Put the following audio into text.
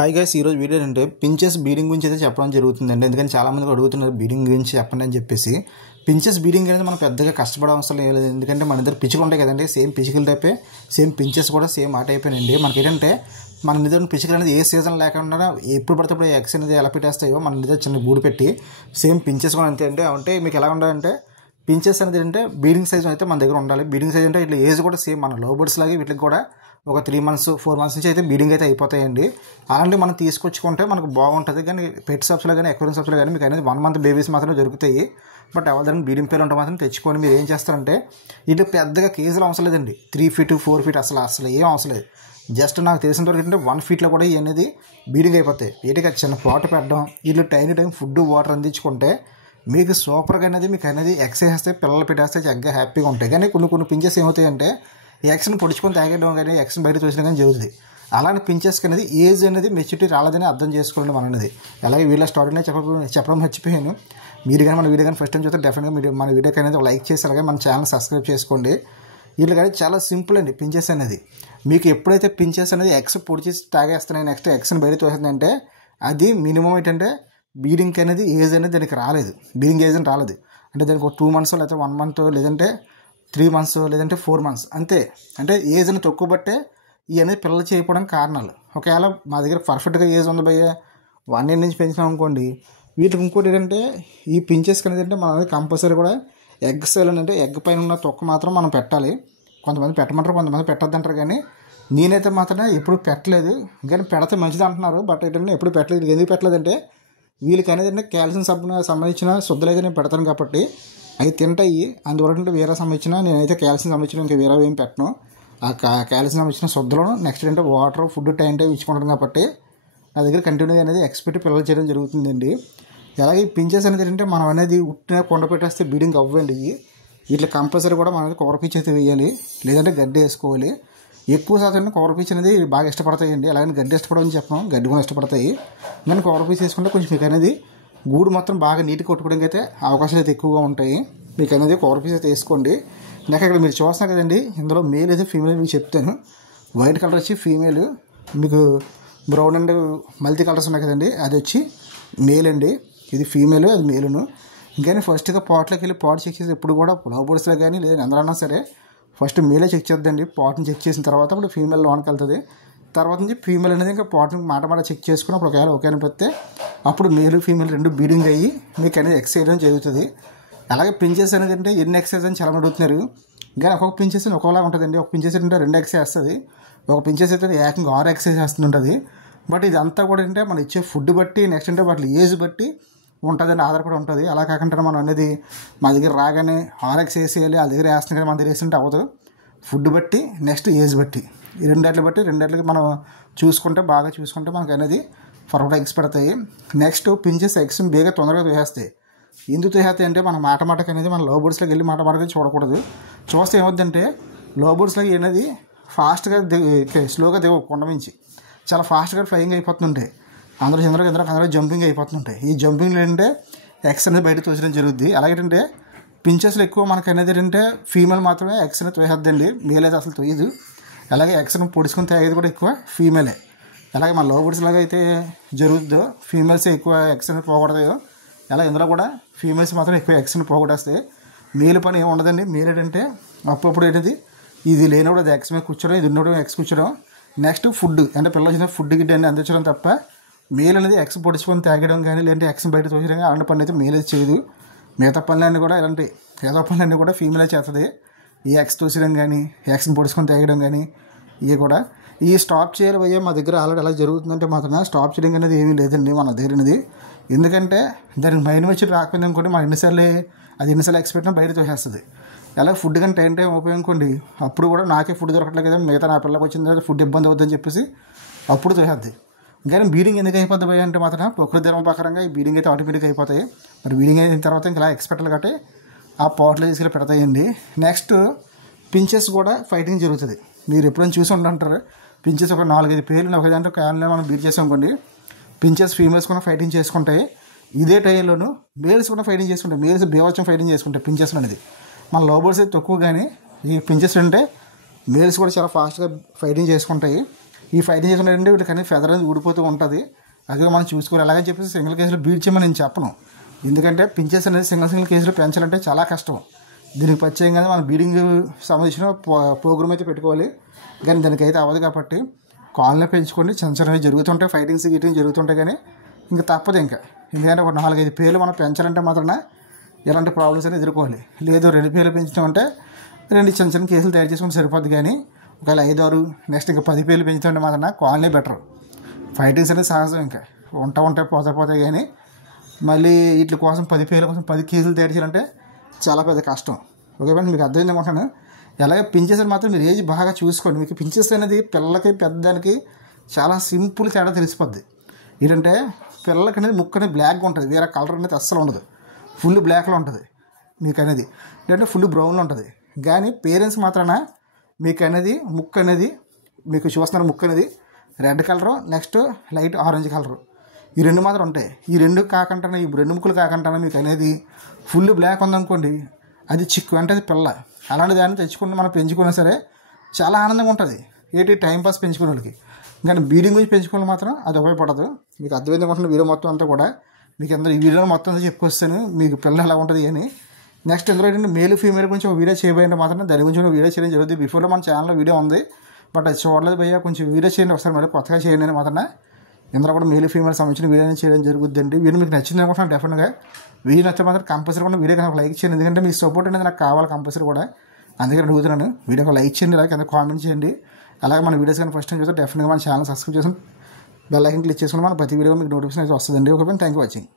Hi guys, ఈరోజు video అంటే pinches beading గురించి అయితే చెప్పడం జరుగుతుందండి. ఎందుకంటే చాలామంది అడుగుతున్నారు బీడింగ్ గురించి చెప్పండి అని చెప్పేసి. పించెస్ బీడింగ్ అనేది మనం పెద్దగా కష్టపడే అవసరం లేదు. ఎందుకంటే మన ఇద్దరు పిచ్చుకలు ఉంటాయి కదండి, సేమ్ పిచ్చుకల టైపే, సేమ్ పించెస్ కూడా సేమ్ ఆ టైపేనండి. మనకి ఏంటంటే మన నిద్ర పిచ్చుకలు అనేది ఏ సీజన్ లేకుండా ఎప్పుడు పడితే అప్పుడు ఎగ్స్ అనేది ఎలా పెట్టేస్తాయో మన నిద్ర చిన్న గూడు పెట్టి సేమ్ పించెస్ కూడా అంతే అండి. అంటే మీకు ఎలా ఉండాలంటే పించెస్ అనేది ఏంటంటే బీడింగ్ సైజ్ అయితే మన దగ్గర ఉండాలి. బీడింగ్ సైజ్ అంటే ఇట్లా ఏజ్ కూడా సేమ్ మన లవ్ బర్డ్స్ లాగే వీటికి కూడా ఒక 3 months 4 months నుంచి అయితే బీడింగ్ అయితే అయిపోతాయండి. అలాంటివి మనం తీసుకొచ్చుకుంటే మనకు బాగుంటుంది. కానీ పెట్ షాప్స్లో కానీ ఎక్వేరియం షాప్స్లో కానీ మీకు అనేది 1 month బేబీస్ మాత్రమే దొరుకుతాయి. బట్ ఎవరిదైనా బీడింగ్ పేరు ఉంటే మాత్రం తెచ్చుకొని మీరు ఏం చేస్తారంటే ఇటు పెద్దగా కేజీలు అవసరం లేదండి. 3 feet 4 feet అసలు ఏం అవసరం లేదు. జస్ట్ నాకు తెలిసినంత వరకు ఏంటంటే 1 feet కూడా అనేది బీడింగ్ అయిపోతాయి. వీటికి చిన్న పాట్ పెట్టడం, వీళ్ళు టైం ఫుడ్ వాటర్ అందించుకుంటే మీకు సూపర్గా అనేది మీకు అనేది ఎగ్స్ వేస్తే పిల్లలు పెట్టేస్తే చక్కగా హ్యాపీగా ఉంటాయి. కానీ కొన్ని పించెస్ ఏమవుతాయంటే ఎగ్స్ని పొడుచుకొని తాగడం కానీ ఎగ్స్ని బయట చూసినా కానీ జరుగుతుంది. అలాంటి పించెస్కి అనేది ఏజ్ అనేది మెచ్యూరిటీ రాలేదని అర్థం చేసుకోండి మన అనేది. అలాగే వీళ్ళ స్టోరీనే చెప్పడం మర్చిపోయాను. మీరు కానీ మన వీడియో కానీ ఫస్ట్ టైం చూస్తే డెఫినెట్గా మీరు మన వీడియోకి అనేది లైక్ చేసి అలాగే మన ఛానల్ సబ్స్క్రైబ్ చేసుకోండి. వీళ్ళు కానీ చాలా సింపుల్ అండి పించెస్ అనేది. మీకు ఎప్పుడైతే పించెస్ అనేది ఎగ్స్ పొడిచి తాగేస్తున్నాయి నెక్స్ట్ ఎగ్స్ని బయట తోస్తుందంటే అది మినిమం ఏంటంటే బీడింగ్ అనేది ఏజ్ అనేది దానికి రాలేదు. బీడింగ్ ఏజ్ అని రాలేదు అంటే దానికి ఒక 2 months లేకపోతే 1 month లేదంటే 3 months లేదంటే 4 months అంతే. అంటే ఏజ్ అని తక్కువ బట్టే ఇవన్నీ పిల్లలు చేయకపోవడానికి కారణాలు. ఒకవేళ మా దగ్గర పర్ఫెక్ట్గా ఏజ్ ఉంది భయ్య 1 year నుంచి పెంచినాం అనుకోండి, వీటికి ఇంకోటి ఏంటంటే ఈ పించెస్కి అనేది అంటే మనం కంపల్సరీ కూడా ఎగ్ సెల్ అంటే ఎగ్ పైన ఉన్న తొక్క మాత్రం మనం పెట్టాలి. కొంతమంది పెట్టమంటారు, కొంతమంది పెట్టద్దంటారు. కానీ నేనైతే మాత్రం ఎప్పుడు పెట్టలేదు. కానీ పెడితే మంచిది అంటున్నారు. బట్ ఏంటంటే ఎప్పుడు పెట్టలేదు. ఎందుకు పెట్టలేదంటే వీళ్ళకి అనేది అంటే కాల్షియం సంబంధించిన శుద్ధలు అయితే నేను పెడతాను కాబట్టి అవి తింటాయి. అందువల్ల వేరే సంబంధించిన నేనైతే కాల్షియం సంబంధించిన ఇంకా వేరే ఏం పెట్టను. ఆ కాల్షియం సంబంధించిన శుద్ధలను నెక్స్ట్ అంటే వాటర్ ఫుడ్ టైం ఇచ్చుకుంటాను కాబట్టి నా దగ్గర కంటిన్యూగా అనేది ఎక్స్పెక్ట్ పిల్లలు చేయడం జరుగుతుందండి. అలాగే ఈ పించెస్ అనేది ఏంటంటే మనం అనేది ఉట్టిన కొండ పెట్టేస్తే బీడింగ్ అవ్వండి. వీటిలో కంపల్సరీ కూడా మనం కవర్ పీచ్ అయితే వేయాలి, లేదంటే గడ్డి వేసుకోవాలి. ఎక్కువ శాతం కవర్ పీచ్ అనేది బాగా ఇష్టపడతాయండి. అలాగే గడ్డి ఇష్టపడమని చెప్పడం, గడ్డి కూడా ఇష్టపడతాయి. కానీ కవర్ పీచ్ వేసుకుంటే కొంచెం మీకు అనేది గూడు మొత్తం బాగా నీట్గా కొట్టుకోవడానికి అయితే అవకాశాలు అయితే ఎక్కువగా ఉంటాయి. మీకు అనేది కవర్ పీస్ అయితే వేసుకోండి. నాకు ఇక్కడ మీరు చూస్తున్నారు కదండి, ఇందులో మేల్ అయితే ఫీమేల్ మీకు చెప్తాను. వైట్ కలర్ వచ్చి ఫీమేల్, మీకు బ్రౌన్ అండ్ మల్టీ కలర్స్ ఉన్నాయి కదండి, అది వచ్చి మేల్ అండి. ఇది ఫీమేల్, అది మేలును. ఇంకని ఫస్ట్గా పాట్లోకి వెళ్ళి పాట్ చెక్ చేసి ఎప్పుడు కూడా లవ్ బర్డ్స్లో కానీ లేదా అందరన్నా సరే ఫస్ట్ మేలే చెక్ చేద్దండి. పాట్ని చెక్ చేసిన తర్వాత అప్పుడు ఫీమేల్ లోనికి వెళ్తుంది. తర్వాత నుంచి ఫీమేల్ అనేది ఇంకా పాట్ని మాట చెక్ చేసుకుని అప్పుడు ఒకవేళ ఓకే అనిపిస్తే అప్పుడు మేలు ఫీమేల్ రెండు బీడింగ్ అయ్యి మీకు అనేది ఎక్స్ చేయడం జరుగుతుంది. అలాగే పించెస్ అనేది అంటే ఎన్ని ఎక్సైజ్ అని చాలా అడుగుతున్నారు. కానీ ఒక్కొక్క పించెస్ ఒకలా ఉంటుందండి. ఒక పించెస్ అంటే 2 ఎక్స్ వేస్తుంది, ఒక పించెస్ అయితే ఏకంగా 6 ఎక్సైజ్ వేస్తుంటుంది. బట్ ఇదంతా కూడా అంటే మనం ఇచ్చే ఫుడ్ బట్టి నెక్స్ట్ అంటే వాటి ఏజ్ బట్టి ఉంటుందండి, ఆధారపడి ఉంటుంది. అలా కాకుండా మనం అనేది మా దగ్గర రాగానే 6 ఎక్స్ వేసేయాలి, వాళ్ళ దగ్గర వేస్తున్నాం కానీ మన దగ్గర వేస్తుంటే అవ్వదు. ఫుడ్ బట్టి నెక్స్ట్ ఏజ్ బట్టి ఈ రెండేళ్ళకి మనం బాగా చూసుకుంటే మనకు అనేది ఫర్వర్డ్ ఎగ్స్ పెడతాయి. నెక్స్ట్ పించెస్ ఎగ్స్ తొందరగా వేసేస్తాయి. ఎందుకు వేస్తాయి అంటే మన మాటకి అనేది మన లవ్ బర్డ్స్లోకి వెళ్ళి మాటకి చూడకూడదు. చూస్తే ఏమవుతుందంటే లవ్ బర్డ్స్లోకి అనేది ఫాస్ట్గా స్లోగా దిగవు, కొండ నుంచి చాలా ఫాస్ట్గా ఫ్లయింగ్ అయిపోతుంటాయి. అందరూ జంపింగ్ అయిపోతుంటాయి. ఈ జంపింగ్లో ఏంటంటే ఎగ్స్ అనేది బయట తోచడం జరుగుద్ది. అలాగేంటంటే పించెస్లో ఎక్కువ మనకు అనేది ఏంటంటే ఫీమేల్ మాత్రమే ఎగ్స్ అనేది తోసేద్దండి, మేల్ అయితే అసలు తోయదు. అలాగే ఎగ్స్ని పొడుచుకొని తాగేది కూడా ఎక్కువ ఫీమేలే. అలాగే మన లవ్ బర్డ్స్ లాగా అయితే జరుగుతుందో ఫీమేల్స్ ఎక్కువ ఎగ్స్ అనేది పోగొడతాయో అలా ఇందులో కూడా ఫీమేల్స్ మాత్రం ఎక్కువ ఎగ్స్ని పోగొట్టేస్తాయి. మేల్ పని ఏమి ఉండదండి. మేల్ ఏంటంటే అప్పుడప్పుడు ఏంటది ఇది లేనప్పుడు అది ఎగ్స్ మీద కూర్చోడం, ఇది ఉన్నప్పుడు ఎగ్స్ కూర్చోడం, నెక్స్ట్ ఫుడ్ అంటే పిల్లలు వచ్చిన ఫుడ్ గిడ్డ అన్ని అందించడం తప్ప మేల్ అనేది ఎగ్స్ పొడుచుకొని తాగడం కానీ లేదంటే ఎగ్స్ని బయట తోచడం కానీ అలాంటి పని అయితే మేల్ అయితే చేయదు. మిగతా పనులన్నీ కూడా ఇలాంటి పనులన్నీ కూడా ఫీమేల్ చేస్తుంది. ఈ ఎగ్స్ తోచడం కానీ ఎగ్స్ని పొడుచుకొని తాగడం కానీ ఇవి కూడా ఈ స్టాప్ చేయాలి పోయే మా దగ్గర ఆల్రెడీ ఎలా జరుగుతుందంటే మాత్రం స్టాప్ చేయడం అనేది ఏమీ లేదండి మన దగ్గర అనేది. ఎందుకంటే దానికి మైండ్ వచ్చి రాకపోయింది అనుకోండి మన ఎన్నిసార్లు ఎక్స్పెక్ట్ బయట తోసేస్తుంది. అలాగే ఫుడ్ కానీ టైం ఉపయోగించుకోండి. అప్పుడు కూడా నాకే ఫుడ్ దొరకట్లేదు కదా, మిగతా నా పిల్లకి వచ్చిన తర్వాత ఫుడ్ ఇబ్బంది అవుతుందని చెప్పేసి అప్పుడు తోసేద్ది. కానీ బీడింగ్ ఎందుకు అయిపోద్ది పోయి అంటే మాత్రం ప్రకృతి ధర్మ ప్రకారంగా ఈ బీడింగ్ అయితే ఆటోమేటిక్గా అయిపోతాయి. మరి బీడింగ్ అయిన తర్వాత ఇంకా ఎక్స్పెక్ట్లు కట్టి ఆ పాట్లో తీసుకెళ్ళి పెడతాయండి. నెక్స్ట్ పించెస్ కూడా ఫైటింగ్ జరుగుతుంది. మీరు ఎప్పుడైనా చూసి ఉంటుంటారు పించెస్ ఒక 4-5 పేర్లు ఒక దాంట్లో క్యాన్లో మనం బీట్ చేసాం అనుకోండి, పించెస్ ఫీమేల్స్ కూడా ఫైటింగ్ చేసుకుంటాయి. ఇదే టైంలోనూ మేల్స్ కూడా ఫైటింగ్ చేసుకుంటాయి. మేల్స్ బీవచ్చం ఫైటింగ్ చేసుకుంటాయి పించెస్ అనేది. మన లవ్ బర్డ్స్ అయితే తక్కువ, కానీ ఈ పించెస్ అంటే మేల్స్ కూడా చాలా ఫాస్ట్గా ఫైటింగ్ చేసుకుంటాయి. ఈ ఫైటింగ్ చేసుకున్నారంటే వీళ్ళు కానీ ఫెదర్ అనేది ఊడిపోతూ ఉంటుంది. అది మనం చూసుకోవాలి. అలాగని చెప్పేసి సింగిల్ కేసులో బీట్ చేయమని నేను చెప్పను. ఎందుకంటే పించెస్ అనేది సింగిల్ కేసులో పెంచాలంటే చాలా కష్టం. దీనికి ప్రత్యేకంగా మన బీడింగ్ సంబంధించిన ప్రోగ్రామ్ అయితే పెట్టుకోవాలి. కానీ దానికైతే అవ్వదు కాబట్టి కాలనీ పెంచుకోండి. చిన్న చిన్నవి జరుగుతుంటాయి, ఫైటింగ్స్ గీటింగ్ జరుగుతుంటాయి. కానీ ఇంకా తప్పదు. ఎందుకంటే ఒక 4-5 పేర్లు మనం పెంచాలంటే మాత్రం ఎలాంటి ప్రాబ్లమ్స్ అనేది ఎదుర్కోవాలి. లేదు 2 పేర్లు పెంచుతామంటే 2 చిన్న చిన్న కేసులు తయారు చేసుకుంటే సరిపోద్ది. కానీ ఒకవేళ 5-6 నెక్స్ట్ ఇంకా 10 పేర్లు పెంచుతుంటే మాత్రం కాలనీ బెటర్. ఫైటింగ్స్ అనేది సహజం, ఇంకా ఉంటాయి పోతాయి. కానీ మళ్ళీ వీటి కోసం 10 పేర్ల కోసం 10 కేసులు తయారు చేయాలంటే చాలా పెద్ద కష్టం. ఓకే ఫ్రెండ్స్, మీకు అర్థమైంది అనుకుంటున్నాను. ఎలాగే పించెస్ మాత్రం మీరు ఏజ్ బాగా చూసుకోండి. మీకు పించెస్ అనేది పిల్లలకి పెద్దదానికి చాలా సింపుల్ తేడా తెలిసిపోద్ది. ఏంటంటే పిల్లలకి అనేది ముక్కు అనేది బ్లాక్గా ఉంటుంది, వేరే కలర్ అనేది అస్సలు ఉండదు, ఫుల్ బ్లాక్లో ఉంటుంది మీకు అనేది. లేదంటే ఫుల్ బ్రౌన్లో ఉంటుంది. కానీ పేరెంట్స్ మాత్రాన మీకు అనేది ముక్కు అనేది మీకు చూస్తున్నారు, ముక్కు అనేది red colour, next light orange colour, ఈ 2 మాత్రం ఉంటాయి. ఈ 2 కాకుండా ఈ 2 ముక్కులు కాకుండా మీకు అనేది ఫుల్ బ్లాక్ ఉందనుకోండి, అది చిక్కు అంటే అది పిల్ల. అలాంటి దాన్ని తెచ్చుకుని మనం పెంచుకున్నా సరే చాలా ఆనందంగా ఉంటుంది. టైంపాస్ పెంచుకునే వాళ్ళకి. కానీ బీడింగ్ గురించి పెంచుకుని మాత్రం అది ఉపయోగపడదు. మీకు అర్థమైంది అనుకుంటున్న వీడియో మొత్తం అంతా కూడా మీకు ఈ వీడియో మొత్తం అంతా చెప్పుకొస్తాను మీకు పిల్ల ఎలా ఉంటుంది అని. నెక్స్ట్ ఎందులో ఏంటంటే మేల్ ఫీమేల్ గురించి ఒక వీడియో చేయబోయింటే మాత్రం దాని గురించి వీడియో చేయడం జరుగుతుంది. బిఫోర్లో మన ఛానల్లో వీడియో ఉంది, బట్ అది చూడలేదు భయ్యా, కొంచెం వీడియో చేయండి ఒకసారి, మళ్ళీ కొత్తగా చేయండి అని మాత్రం ఇందులో కూడా మేల్ ఫీమేల్ సంబంధించిన వీడియో చేయడం జరుగుతుందండి. వీడియో మీకు నచ్చింది అనుకుంటున్నాను. డెఫినెట్గా వీడియో నచ్చితే మాత్రం కంపల్సరీ కూడా వీడియో ఒక లైక్ చేయండి. ఎందుకంటే మీ సపోర్ట్ అనేది నాకు కావాలి కంపల్సరీ కూడా. అందుకే అడుగుతున్నాను, వీడియోకి లైక్ చేయండి, అలాగే కింద కామెంట్ చేయండి. అలాగే మన వీడియోస్ కానీ ఫస్ట్ టైం చూస్తే డెఫినెట్గా మన ఛానల్ సబ్స్క్రైబ్ చేసి బెల్ ఐకాన్ క్లిక్ చేసుకుని మన ప్రతి వీడియో మీకు నోటిఫికేషన్ అయితే వస్తుందండి. Okay, thank you watching.